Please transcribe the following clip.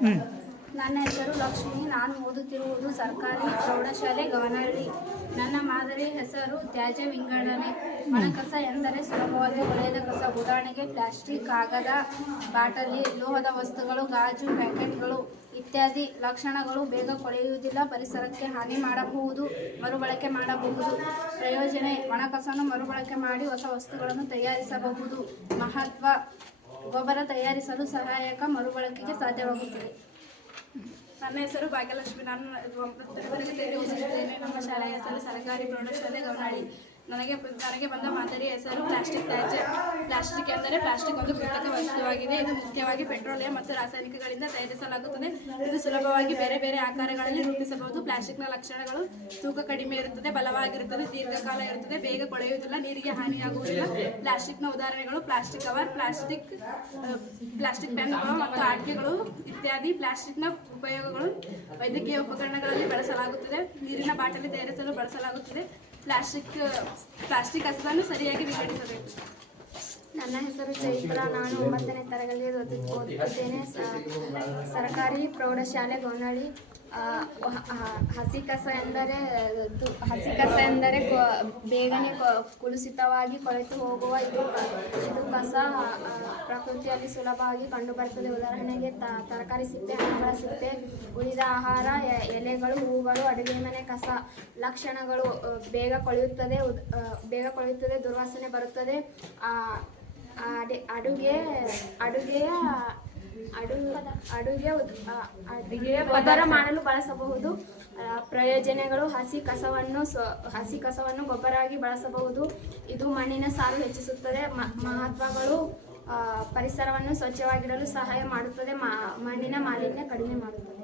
ನನ್ನ ಹೆಸರು ಲಕ್ಷ್ಮಿ. ನಾನು ಓದುತ್ತಿರುವುದು ಸರ್ಕಾರಿ ಪ್ರೌಢಶಾಲೆ ಗವನಹಳ್ಳಿ. ನನ್ನ ಮಾದರಿ ಹೆಸರು ತ್ಯಾಜ್ಯ ವಿಂಗಡಣೆ. ಒಣಕಸ ಎಂದರೆ ಸುಲಭವಾಗಿ ಒಳ್ಳೆಯದ ಕಸ. ಉದಾಹರಣೆಗೆ ಪ್ಲಾಸ್ಟಿಕ್, ಕಾಗದ, ಬಾಟಲಿ, ಲೋಹದ ವಸ್ತುಗಳು, ಗಾಜು ಪ್ಯಾಕೆಟ್ಗಳು ಇತ್ಯಾದಿ. ಲಕ್ಷಣಗಳು: ಬೇಗ ಕೊಳೆಯುವುದಿಲ್ಲ, ಪರಿಸರಕ್ಕೆ ಹಾನಿ ಮಾಡಬಹುದು, ಮರುಬಳಕೆ ಮಾಡಬಹುದು. ಪ್ರಯೋಜನ: ಒಣಕಸವನ್ನು ಮರುಬಳಕೆ ಮಾಡಿ ಹೊಸ ವಸ್ತುಗಳನ್ನು ತಯಾರಿಸಬಹುದು. ಮಹತ್ವ: ಗೊಬ್ಬರ ತಯಾರಿಸಲು ಸಹಾಯಕ, ಮರುಬಳಕೆಗೆ ಸಾಧ್ಯವಾಗುತ್ತದೆ. ನನ್ನ ಹೆಸರು ಭಾಗ್ಯಲಕ್ಷ್ಮಿ. ನಾನು 9ನೇ ತರಗತಿಯಲ್ಲಿ ಓದುತ್ತಿದ್ದೇನೆ. ನಮ್ಮ ಶಾಲೆಯ ಹೆಸರು ಸರ್ಕಾರಿ ಪ್ರೌಢಶಾಲೆ ಗವನಹಳ್ಳಿ. ನನಗೆ ಬಂದ ಮಾದರಿ ಹೆಸರು ಪ್ಲಾಸ್ಟಿಕ್ ತ್ಯಾಜ್ಯ. ಪ್ಲಾಸ್ಟಿಕ್ ಎಂದರೆ ಪ್ಲಾಸ್ಟಿಕ್ ಒಂದು ಕೃತಕ ವಸ್ತುವಾಗಿದೆ. ಇದು ಮುಖ್ಯವಾಗಿ ಪೆಟ್ರೋಲಿಯಂ ಮತ್ತು ರಾಸಾಯನಿಕಗಳಿಂದ ತಯಾರಿಸಲಾಗುತ್ತದೆ. ಇದು ಸುಲಭವಾಗಿ ಬೇರೆ ಬೇರೆ ಆಕಾರಗಳಲ್ಲಿ ರೂಪಿಸಬಹುದು. ಪ್ಲಾಸ್ಟಿಕ್ನ ಲಕ್ಷಣಗಳು: ತೂಕ ಕಡಿಮೆ ಇರುತ್ತದೆ, ಬಲವಾಗಿರುತ್ತದೆ, ದೀರ್ಘಕಾಲ ಇರುತ್ತದೆ, ಬೇಗ ಕೊಳೆಯುವುದಿಲ್ಲ, ನೀರಿಗೆ ಹಾನಿಯಾಗುವುದಿಲ್ಲ. ಪ್ಲಾಸ್ಟಿಕ್ನ ಉದಾಹರಣೆಗಳು: ಪ್ಲಾಸ್ಟಿಕ್ ಕವರ್, ಪ್ಲಾಸ್ಟಿಕ್ ಪೆನ್ಗಳು ಮತ್ತು ಆಟಿಕೆಗಳು ಇತ್ಯಾದಿ. ಪ್ಲಾಸ್ಟಿಕ್ನ ಉಪಯೋಗಗಳು: ವೈದ್ಯಕೀಯ ಉಪಕರಣಗಳಲ್ಲಿ ಬಳಸಲಾಗುತ್ತದೆ, ನೀರಿನ ಬಾಟಲಿ ತಯಾರಿಸಲು ಬಳಸಲಾಗುತ್ತದೆ. ಪ್ಲಾಸ್ಟಿಕ್ ಕಸವನ್ನು ಸರಿಯಾಗಿ ವಿಂಗಡಿಸಬೇಕು. ನನ್ನ ಹೆಸರು ಚೈತ್ರ. ನಾನು 9ನೇ ತರಗತಿಯಲ್ಲಿ ಓದುತ್ತಿದ್ದೇನೆ. ಸರ್ಕಾರಿ ಪ್ರೌಢಶಾಲೆ ಗವನಹಳ್ಳಿ. ಹಸಿ ಕಸ ಎಂದರೆ ಬೇಗನೆ ಕುಲುಷಿತವಾಗಿ ಕೊಳೆತು ಹೋಗುವ ಇದು ಕಸ ಪ್ರಕೃತಿಯಲ್ಲಿ ಸುಲಭವಾಗಿ ಕಂಡುಬರುತ್ತದೆ. ಉದಾಹರಣೆಗೆ ತರಕಾರಿ ಸಿಪ್ಪೆ, ಹಣ್ಣುಗಳ ಸಿಪ್ಪೆ, ಉಳಿದ ಆಹಾರ, ಎಲೆಗಳು, ಹೂವುಗಳು, ಅಡುಗೆ ಮನೆ ಕಸ. ಲಕ್ಷಣಗಳು: ಬೇಗ ಕೊಳೆಯುತ್ತದೆ, ದುರ್ವಾಸನೆ ಬರುತ್ತದೆ, ಅಡುಗೆ ಗೊಬ್ಬರ ಮಾಡಲು ಬಳಸಬಹುದು. ಪ್ರಯೋಜನಗಳು: ಹಸಿ ಕಸವನ್ನು ಗೊಬ್ಬರವಾಗಿ ಬಳಸಬಹುದು. ಇದು ಮಣ್ಣಿನ ಸಾಲು ಹೆಚ್ಚಿಸುತ್ತದೆ. ಮಹತ್ವಗಳು: ಪರಿಸರವನ್ನು ಸ್ವಚ್ಛವಾಗಿಡಲು ಸಹಾಯ ಮಾಡುತ್ತದೆ, ಮಣ್ಣಿನ ಮಾಲಿನ್ಯ ಕಡಿಮೆ ಮಾಡುತ್ತದೆ.